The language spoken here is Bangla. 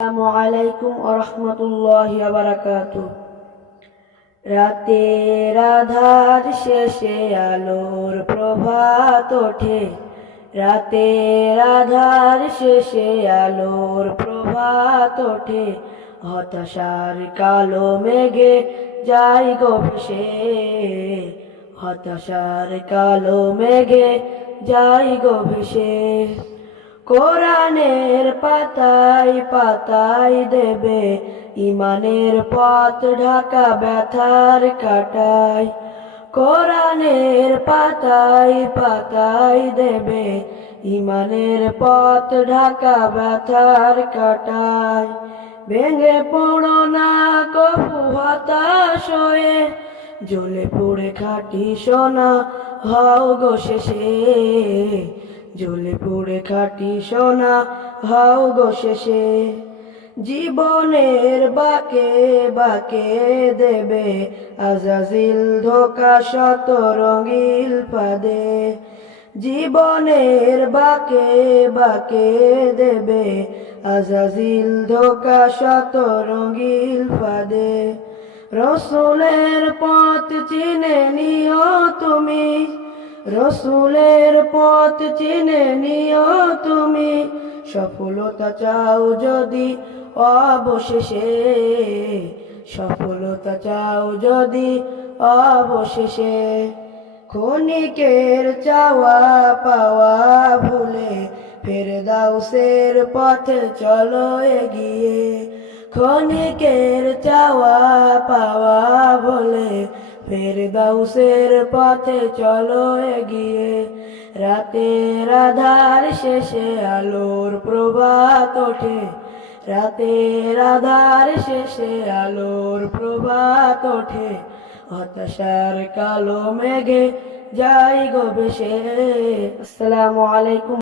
আসসালামু আলাইকুম ওয়া রাহমাতুল্লাহি ওয়া বারাকাতুহু। রাতের আঁধার শেষে আলোর প্রভাত ওঠে, রাতের আঁধার শেষে আলোর প্রভাত ওঠে। হতাশার কালো মেঘে যায় গো ভেসে, হতাশার কালো মেঘে যায় গো ভেসে। কোরআনের পাতায় পাতায় দেবে ইমানের পথ ঢাকা ব্যথার কাটায়। কোরআনের পাতায় পাতায় দেবে ইমানের পথ ঢাকা ব্যথার কাটায়। ভেঙে পড়ো না কবু হতাশ হয়ে, জ্বলে পুড়ে খাঁটি সোনা হও গো শেষে, জ্বলে পুড়ে খাঁটি সোনা হও গো শেষে। জীবনের বাঁকে বাঁকে দেবে আজাজিল ধোঁকা শত রঙিল ফাঁদে, জীবনের বাঁকে বাঁকে দেবে আজাজিল ধোঁকা শত রঙিল ফাঁদে। রসুলের পথ চিনে নিও তুমি, রসুলের পথ চিনে নিও তুমি। সফলতা চাও যদি অবশেষে, সফলতা চাও যদি অবশেষে। ক্ষণিকের চাওয়া পাওয়া ভুলে ফেরদাউসের পথে চলো এগিয়ে। ক্ষণিকের চাওয়া পাওয়া ভুলে ফেরদাউসের পথে চলো এগিয়ে। রাতের আঁধার শেষে আলোর প্রভাত ওঠে, রাতের আঁধার শেষে আলোর প্রভাত ওঠে। হতাশার কালো মেঘে যায় গো ভেসে। আসসালামু আলাইকুম।